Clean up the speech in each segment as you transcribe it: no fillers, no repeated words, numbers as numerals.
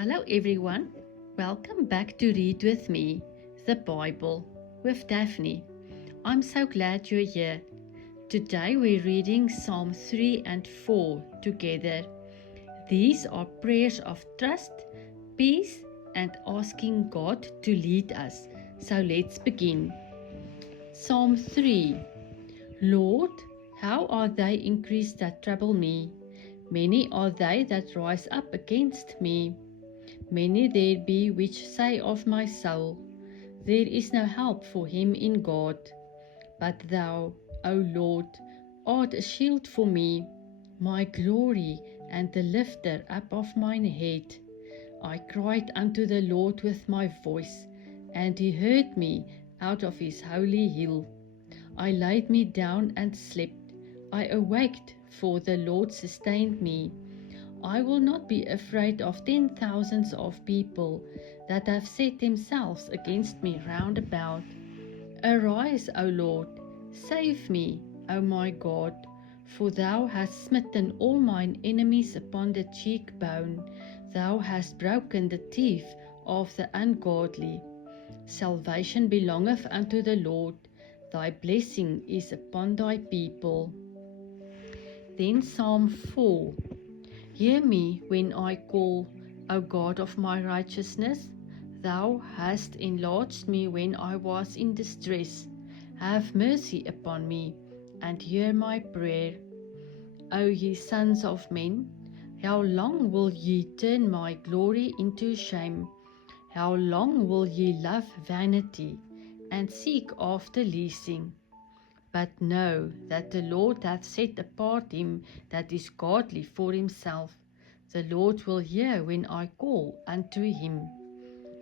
Hello everyone, welcome back to Read With Me, the Bible, with Daphne. I'm so glad you're here. Today we're reading Psalm 3 and 4 together. These are prayers of trust, peace, and asking God to lead us. So let's begin. Psalm 3. Lord, how are they increased that trouble me? Many are they that rise up against me. Many there be which say of my soul, there is no help for him in God. But thou, O Lord, art a shield for me, my glory and the lifter up of mine head. I cried unto the Lord with my voice, and he heard me out of his holy hill. I laid me down and slept. I awaked, for the Lord sustained me. I will not be afraid of 10,000s of people that have set themselves against me round about. Arise, O Lord, save me, O my God, for thou hast smitten all mine enemies upon the cheekbone. Thou hast broken the teeth of the ungodly. Salvation belongeth unto the Lord. Thy blessing is upon thy people. Then Psalm 4. Hear me when I call, O God of my righteousness. Thou hast enlarged me when I was in distress. Have mercy upon me, and hear my prayer. O ye sons of men, how long will ye turn my glory into shame? How long will ye love vanity, and seek after leasing? But know that the Lord hath set apart him that is godly for himself. The Lord will hear when I call unto him.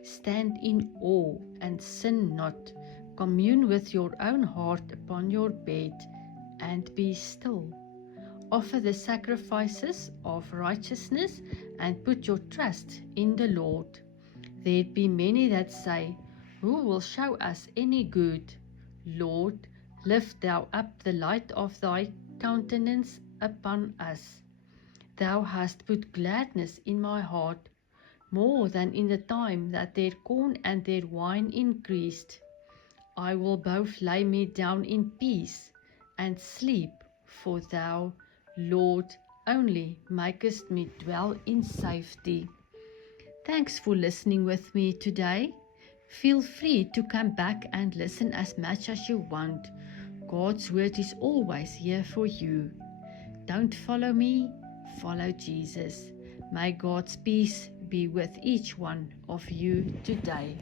Stand in awe and sin not. Commune with your own heart upon your bed, and be still. Offer the sacrifices of righteousness, and put your trust in the Lord. There be many that say, who will show us any good? Lord, lift thou up the light of thy countenance upon us. Thou hast put gladness in my heart, more than in the time that their corn and their wine increased. I will both lay me down in peace and sleep, for thou, Lord, only makest me dwell in safety. Thanks for listening with me today. Feel free to come back and listen as much as you want. God's word is always here for you. Don't follow me, follow Jesus. May God's peace be with each one of you today.